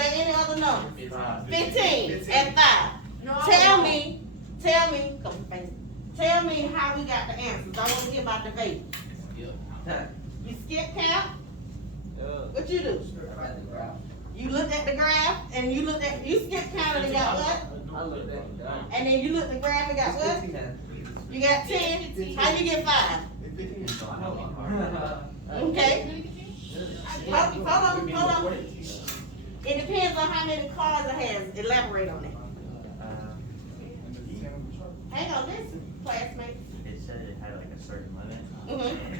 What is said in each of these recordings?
there any other number? 15 at 5. No. Tell me, come on, face. Tell me how we got the answers. I want to hear about the baby. You skip count? What you do? You looked at the graph and you skip counted and got what? I looked at that. And then you looked at the graph and got what? You got 10. How you get 5? Okay. Hold on. It depends on how many cars it has. Elaborate on that. Hang on, listen, classmates. It said it had like a certain limit. Mhm. And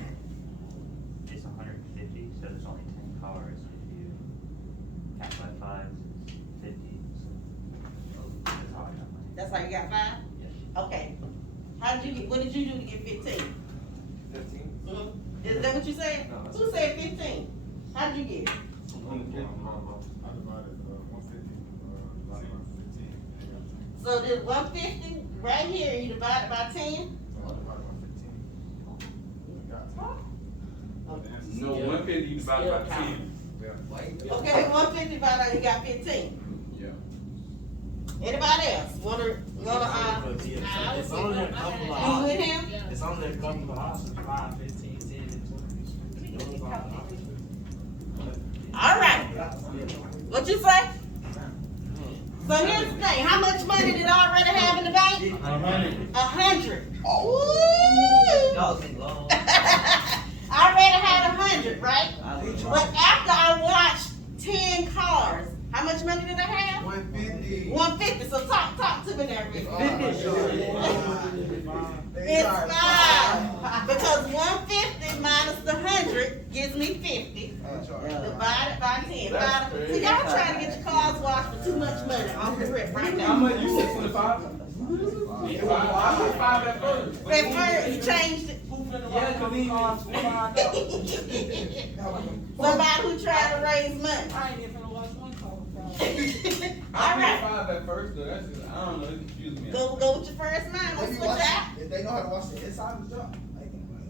it's 150, so there's only 10 cars. If you count by 5, it's 50. So that's how I got mine. That's how you got 5? Okay. How did you get, what did you do to get 15? 15. Mhm. Is that what you said? No. Who said 15? How did you get it? I divided 150 divided by 15. So there's 150 right here, you divide it by 10? So I divided by 15. I got 10. No, 150 you divide by 10. Yeah. Okay, 150 divided, you got 15. Yeah. Anybody else? Wanna, It's only a couple of you houses. with him? It's only a couple of houses, 5, 15, 10, and 20. All right. What you say? So here's the thing, how much money did I already have in the bank? 100. Ooh. I already had 100, right? But after I watched 10 cars, how much money did I have? 150. 150. So talk to me there, Rick. It's It's 5. Because 150 minus the 100 gives me 50. Divided by 10. So y'all trying to get your cars washed for too much money off the rip right How now. much you said 25? I put 5 at first. At first, you changed it. Yeah, cause he Somebody who tried to raise money. I ain't even gonna watch one call. I All put right. 5 at first though. That's just, I don't know, it confused me. Go with your first mind. Let's switch out. If they know how to wash the inside of the job.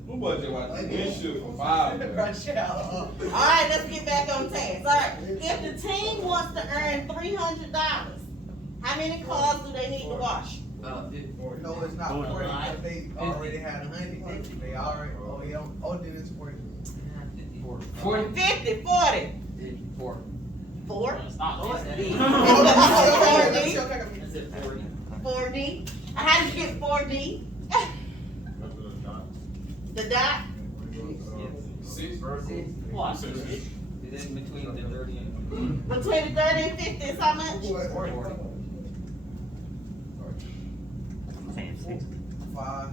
Who budget watch the windshield for 5? though? All right, let's get back on task. All right, if the team wants to earn $300, how many cars do they need to wash? No, it's not 40, because they already had 100. They already, then it's 40. 50, 40. 4? Oh, 4D. How did you get 4D? The dot? 6? between the 30 and Between the 30 and 50 is how much? I'm saying 6. 5,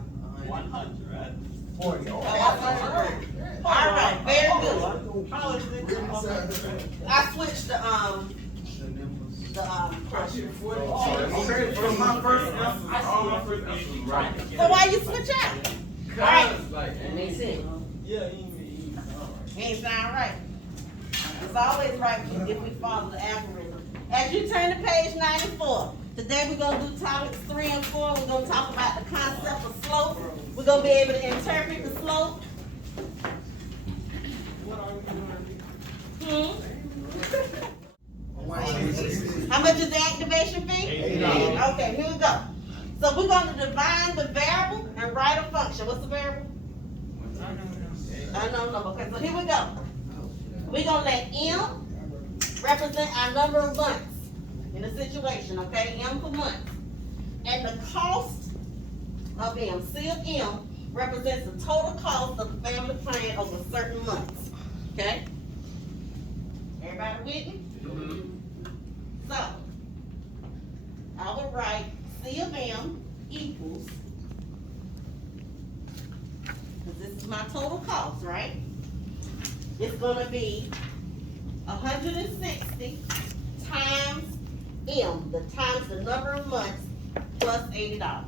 100, right? 40. All right, very good. I switched the question. Okay, so my first answer, all my first answers was right. So why you switch out? Cause like, Yeah, He ain't sound right. It's always right if we follow the algorithm. As you turn to page 94, today we're gonna do topics 3 and 4. We're gonna talk about the concept of slope. We're gonna be able to interpret the slope. How much is the activation fee? $8. Okay, here we go. So we're gonna define the variable and write a function. What's the variable? Unknown number. Okay, so here we go. We're gonna let M represent our number of months in the situation, okay? M for months. And the cost of M, C of M, represents the total cost of the family plan over certain months, okay? Everybody with me? So, I would write C of M equals, because this is my total cost, right? It's gonna be 160 times M, times the number of months, plus $80.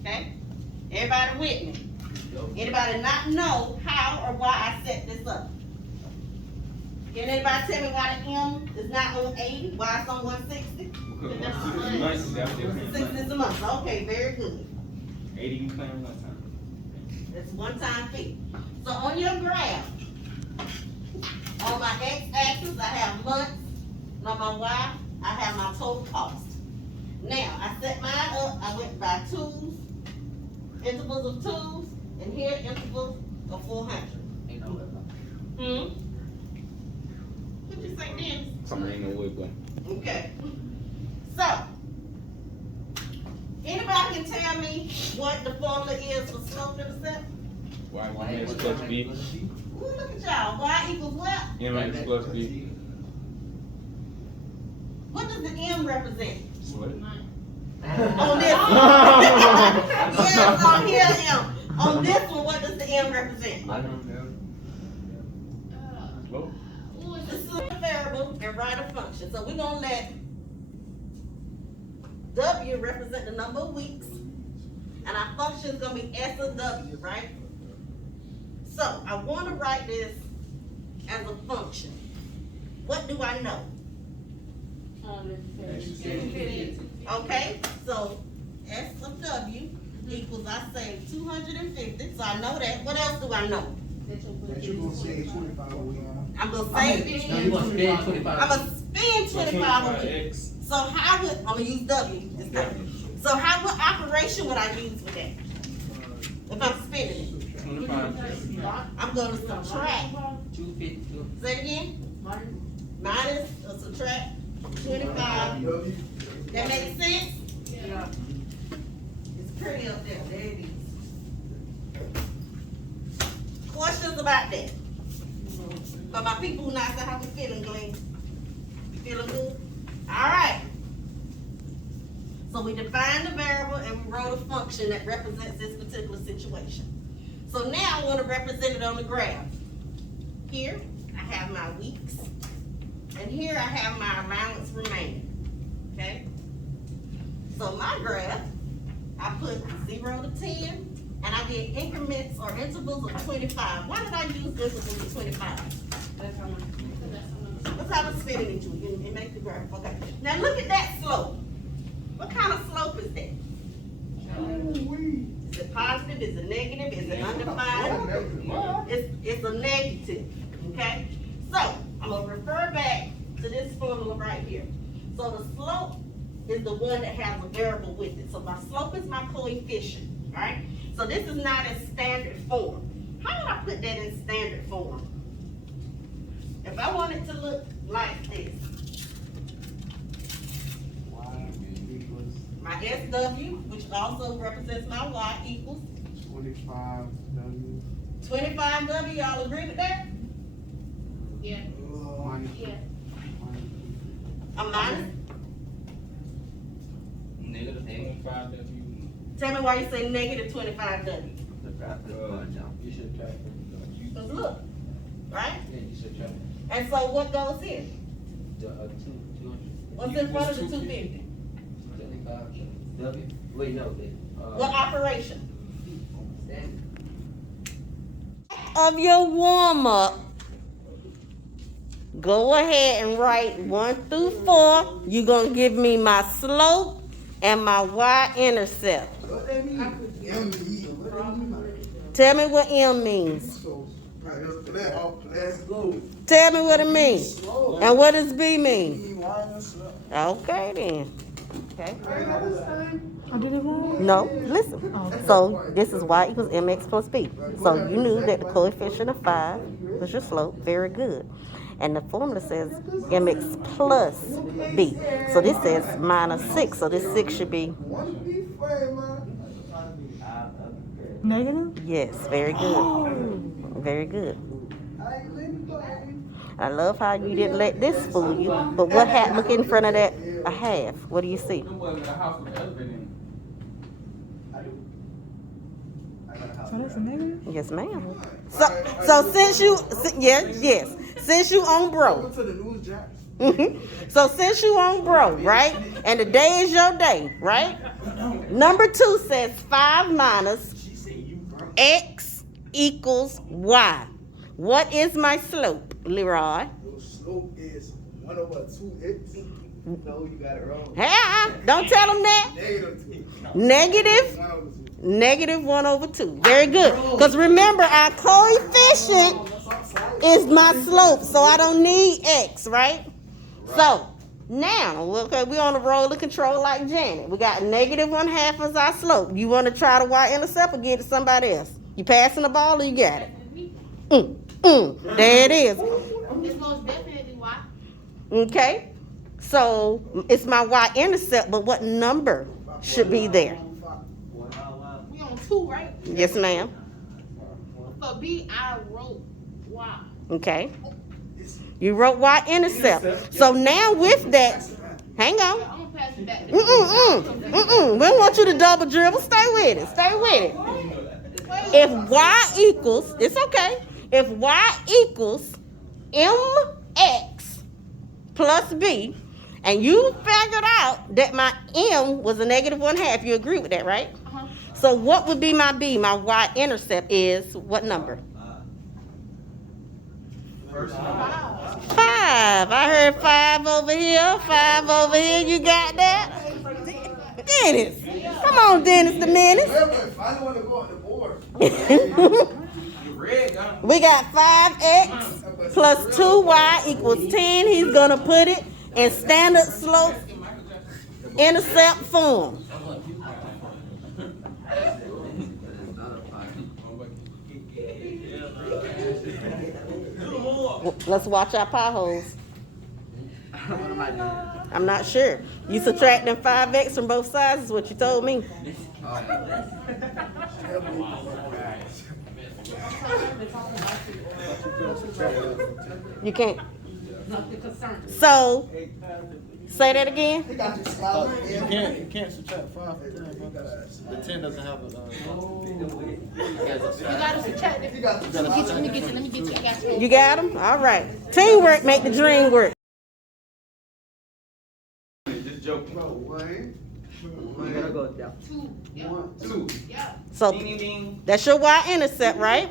Okay? Everybody with me? Anybody not know how or why I set this up? Can anybody tell me why the M is not on 80, why it's on 160? because 160 months, that's different. 60 is a month, okay, very good. 80 you claim one time. It's one-time fee. So on your graph, on On my x-axis, I have months, and on my y, I have my total cost. Now, I set mine up, I went by twos, intervals of twos, and here intervals of 400. What'd you say, Dennis? Something ain't no way, but. Okay. So, anybody can tell me what the formula is for slope intercept? Y plus B. Ooh, look at y'all. Y equals what? MX plus B. What does the M represent? What? On this one. Yes, on here M. On this one, what does the M represent? Slope. This is a variable and write a function. So we're gonna let W represent the number of weeks, and our function is gonna be S of W, right? So I wanna write this as a function. What do I know? Okay, so S of W equals, I say 250, so I know that. What else do I know? That you gonna save 25 a week. I'm gonna save it. No, you gonna spend 25. I'm gonna spend 25 a week. X. So how would, I'm gonna use W this time. So what operation would I use with that? If I'm spending it? 25. I'm gonna subtract, 250. say it again? Minus or subtract 25. That makes sense? Yeah. It's pretty up there, there it is. Questions about that? For my people who not saying how we feeling, Glenn? You feeling good? Alright. So we defined the variable and we wrote a function that represents this particular situation. So now I want to represent it on the graph. Here, I have my weeks. And here I have my allowance remaining. Okay? So my graph, I put 0 to 10. And I get increments or intervals of 25. Why did I use intervals of 25? That's how much. That's how I'm spinning into it. It makes the graph. Okay. Now look at that slope. What kind of slope is that? Is it positive? Is it negative? Is it undefined? It's a negative. Okay? So I'm gonna refer back to this formula right here. So the slope is the one that has a variable with it. So my slope is my coefficient, right? So this is not in standard form. How would I put that in standard form? If I want it to look like this, Y equals my SW, which also represents my Y, equals 25 W. 25W. Y'all agree with that? Yeah. Minus. Yeah. A minus? Negative 25 W. Tell me why you say negative 25W. You should try. Cause look, right? Yeah, you should try. And so what goes here? The 200. What's in front of the 250? 75. W. Wait, no. What operation? Standard. Of your warm-up, go ahead and write 1 through 4. You're gonna give me my slope and my y-intercept. What that mean? Tell me what M means. So, let's go. Tell me what it means. And what does B mean? Minus. Okay then. Okay. I did it wrong? No, listen. So this is y equals mx plus b. So you knew that the coefficient of 5 was your slope. Very good. And the formula says mx plus b. So this says minus 6. So this 6 should be, Negative? yes, very good. Very good. I love how you didn't let this fool you. But what look in front of that, a half. What do you see? Them boys got a house with an elevator in So that's a negative? Yes, ma'am. So since you, yes. Since you on bro. To the news jacks. So since you on bro, right? And the day is your day, right? Number 2 says 5 minus x equals y. What is my slope, Leroy? Your slope is 1/2x. No, you got it wrong. Hey, don't tell them that. Negative 2. Negative 1/2. Very good. Because remember, our coefficient is my slope, so I don't need x, right? So now, okay, we're on the roller control like Janet. We got negative 1/2 as our slope. You want to try the y-intercept or get it to somebody else? You passing the ball or you got it? There it is. It's most definitely Y. Okay, so it's my y-intercept, but what number should be there? We on 2, right? Yes, ma'am. For B, I wrote Y. Okay. You wrote y-intercept. So now with that, hang on. I'm gonna pass it back to We don't want you to double dribble. Stay with it. Stay with it. If y equals, it's okay. If y equals mx plus b, and you figured out that my m was a negative 1/2, you agree with that, right? Uh-huh. So what would be my b? My y-intercept is what number? 5. I heard 5 over here, 5 over here. You got that? Dennis. Come on, Dennis the Menace. I don't want to go on the board. We got 5x plus 2y equals 10. He's going to put it in standard slope intercept form. Let's watch our potholes. What am I doing? I'm not sure. You subtracting 5x from both sides is what you told me. You can't. So, say that again. You can't subtract 5 from 10. The 10 doesn't have a. You gotta subtract it. Let me get you. I got you. You got them? All right. Teamwork make the dream work. Just joking. No way. You gotta go down. 2. Yeah. 2. Yeah. So, that's your y-intercept, right?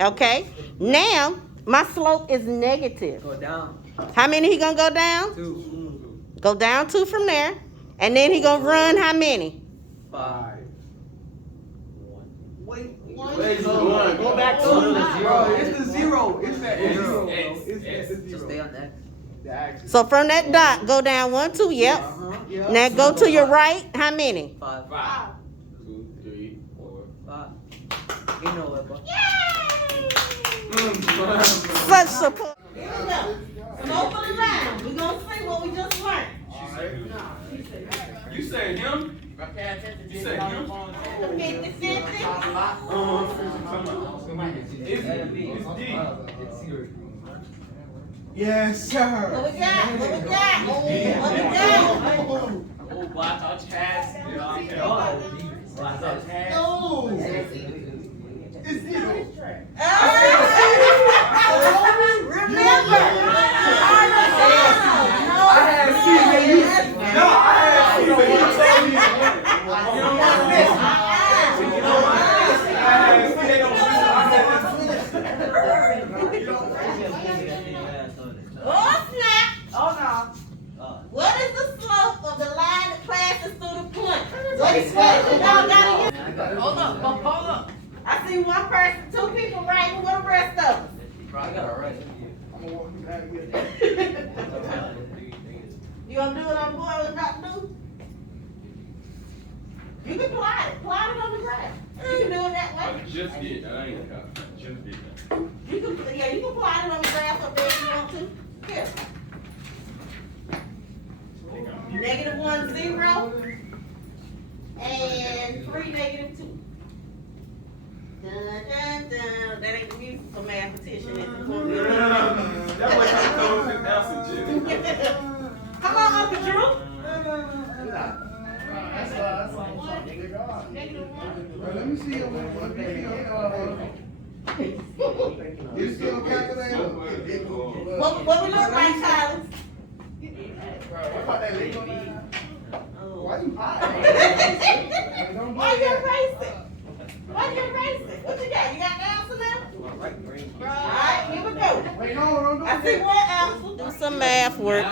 Okay. Now, my slope is negative. Go down. How many he gonna go down? 2. Go down 2 from there. And then he gonna run how many? 5. Wait. Go back to Bro, the 0. it's the 0. It's that Zero. 0. It's the 0. Just stay on that. The axis. So from that dot, go down 1, 2, yep. Yeah. Now go to your right, how many? 5. 2, 3, 4. 5. You know what, bro? Such support. Here we go. Go for the line. We're gonna see what we just learned. You said him? You said him? 50-50. It's D. Yes, sir. What we got? What we got? What we got? No. It's 0. Remember. I had C, man. No, I had C, but you told me. Oh, snap. Oh, no. What is the slope of the line that passes through the point? What is what? Y'all gotta get. Hold up. I see one person, 2 people writing. What the rest of us? Bro, I got it right. I'm gonna walk you out of here. You gonna do what I'm going about to do? You can plot it. Plot it on the graph. You can do it that way. Just did. I ain't caught. Just did that. You can plot it on the graph up there if you want to. Here. -1, 0. And 3, -2. Dun, dun, dun. That ain't the music for mathematician. It's for me. That was how close his answer, Jimmy. Come on, Uncle Drew. Let me see your you see your calculator? What we look like, Tyler? What about that Lego? Why you hiding? Why you erasing? Why you erasing? What you got? You got the answer now? All right, here we go. I see what, Alpha? Do some math work.